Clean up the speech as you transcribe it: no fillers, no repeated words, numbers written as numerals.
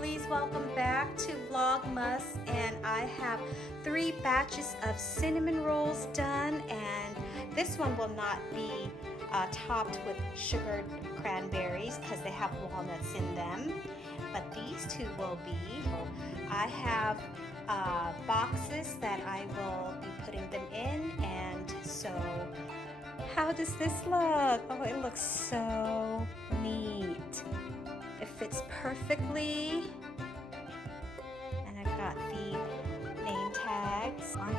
lovelies, welcome back to Vlogmas, and I have 3 batches of cinnamon rolls done, and this one will not be topped with sugared cranberries because they have walnuts in them, but these 2 will be. I have boxes that I will be putting them in, and so how does this look? Oh, it looks so neat. It fits perfectly, and I've got the name tags on